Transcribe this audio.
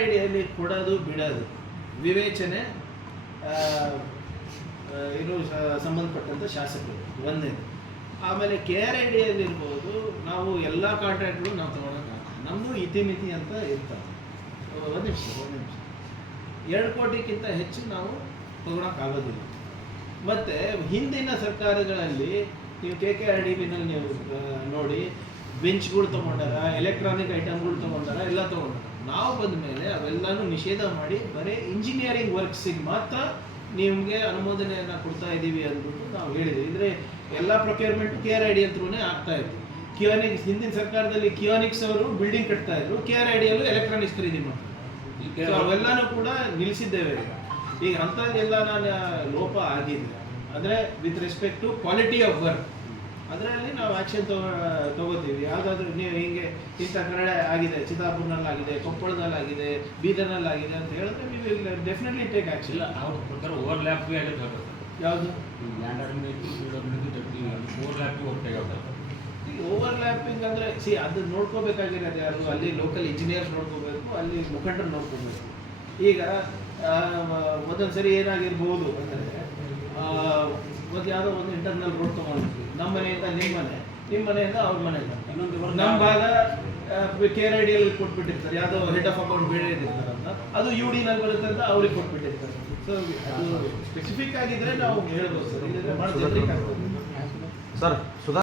ಐಡಿಯಲ್ಲಿ ಕೊಡೋದು ಬಿಡೋದು ವಿವೇಚನೆ ಏನು ಸಂಬಂಧಪಟ್ಟಂಥ ಶಾಸಕರು ಒಂದೇದು. ಆಮೇಲೆ ಕೆ ಆರ್ ಐ ಡಿಯಲ್ಲಿ ಇರ್ಬೋದು, ನಾವು ಎಲ್ಲ ಕಾಂಟ್ರಾಕ್ಟ್ಗಳು ನಾವು ತೊಗೊಳಕ್ಕಾಗಲ್ಲ, ನಮ್ಮದು ಇತಿಮಿತಿ ಅಂತ ಇರ್ತಾವೆ. ಒಂದು ನಿಮಿಷ 2 ಕೋಟಿಗಿಂತ ಹೆಚ್ಚು ನಾವು ತೊಗೊಳಕ್ಕಾಗೋದಿಲ್ಲ. ಮತ್ತು ಹಿಂದಿನ ಸರ್ಕಾರಗಳಲ್ಲಿ ನೀವು KKRDBನಲ್ಲಿ ನೀವು ನೋಡಿ, ಬೆಂಚ್ಗಳು ತೊಗೊಂಡಾರ, ಎಲೆಕ್ಟ್ರಾನಿಕ್ ಐಟಮ್ಗಳು ತೊಗೊಂಡಾರ, ಎಲ್ಲ ತೊಗೊಂಡಾರ. ನಾವು ಬಂದ ಮೇಲೆ ಅವೆಲ್ಲನೂ ನಿಷೇಧ ಮಾಡಿ ಬರೀ ಇಂಜಿನಿಯರಿಂಗ್ ವರ್ಕ್ಸಿಗೆ ಮಾತ್ರ ನಿಮಗೆ ಅನುಮೋದನೆಯನ್ನು ಕೊಡ್ತಾ ಇದ್ದೀವಿ ಅಂದ್ಬಿಟ್ಟು ನಾವು ಹೇಳಿದ್ವಿ. ಅಂದರೆ ಎಲ್ಲ ಪ್ರೊಕ್ಯೂರ್ಮೆಂಟು KRID ಥ್ರೂನೇ ಆಗ್ತಾ ಇತ್ತು. ಕಿಯೋನಿಕ್ಸ್ ಹಿಂದಿನ ಸರ್ಕಾರದಲ್ಲಿ ಕಿಯೋನಿಕ್ಸ್ ಅವರು ಬಿಲ್ಡಿಂಗ್ ಕಟ್ತಾ ಇದ್ರು, KRIDಯಲ್ಲೂ ಎಲೆಕ್ಟ್ರಾನಿಕ್ಸ್ ಖರೀದಿ ಮಾಡ್ತಾರೆ. ಅವೆಲ್ಲನೂ ಕೂಡ ನಿಲ್ಲಿಸಿದ್ದೇವೆ. ಈಗ ಅಂಥದ್ದೆಲ್ಲ ನಾನು ಲೋಪ ಆಗಿದೆ. ಅಂದರೆ with respect to quality of work ಅದರಲ್ಲಿ ನಾವು ಆ್ಯಕ್ಷನ್ ತಗೋತೀವಿ. ಯಾವುದಾದ್ರೂ ನೀವು ಹಿಂಗೆ ಇಂಥ ಕಡೆ ಆಗಿದೆ, ಚಿತ್ತಾಪುರ್ನಲ್ಲಿ ಆಗಿದೆ, ಕೊಪ್ಪಳದಲ್ಲಿ ಆಗಿದೆ, ಬೀದರ್ನಲ್ಲಿ ಆಗಿದೆ ಅಂತ ಹೇಳಿದ್ರೆ we will definitely take action. ಇಲ್ಲ ಅವ್ರ ಪ್ರಕಾರ ಓವರ್ಲ್ಯಾಪ್ ಆಗಿದೆ. ಯಾವುದು ಓವರ್ಲ್ಯಾಪ್ ಹೋಗ್ತಾ ಈಗ ಓವರ್ಲ್ಯಾಪಿಂಗ್ ಅಂದರೆ ಅದನ್ನ ನೋಡ್ಕೋಬೇಕಾಗಿರೋದು ಯಾರು? ಅಲ್ಲಿ ಲೋಕಲ್ ಇಂಜಿನಿಯರ್ಸ್ ನೋಡ್ಕೋಬೇಕು, ಅಲ್ಲಿ ಮುಖಂಡರು ನೋಡ್ಕೋಬೇಕು. ಈಗ ಒಂದೊಂದು ಸರಿ ಏನಾಗಿರ್ಬೋದು ಅಂದರೆ ಒಂದು ಯಾವುದೋ ಒಂದು ಇಂಟರ್ನಲ್ ರೋಡ್ ತೊಗೊಂಡಿದ್ವಿ, ನಮ್ಮ ಮನೆಯಿಂದ ನಿಮ್ಮ ಮನೆ, ನಿಮ್ಮ ಮನೆಯಿಂದ ಅವ್ರ ಮನೆಯಿಂದ ಇನ್ನೊಂದು ನಮ್ಮ ಭಾಗ KRIDಯಲ್ಲಿ ಕೊಟ್ಬಿಟ್ಟಿರ್ತಾರೆ, ಯಾವುದೋ ಹೆಡ್ ಆಫ್ ಅಕೌಂಟ್ ಬೇರೆ ಇರ್ತಾರಂತ, ಅದು UDನಲ್ಲಿ ಬರುತ್ತೆ ಅಂತ ಅವ್ರಿಗೆ ಕೊಟ್ಬಿಟ್ಟಿರ್ತಾರೆ. ಸೊ ಅದು ಸ್ಪೆಸಿಫಿಕ್ ಆಗಿದ್ರೆ ನಾವು ಹೇಳ್ಬೋದು ಸರ್, ಇಲ್ಲದ್ರೆ ಭಾಳ ಜನರಿಗೆ ಆಗ್ತದೆ ಸರ್.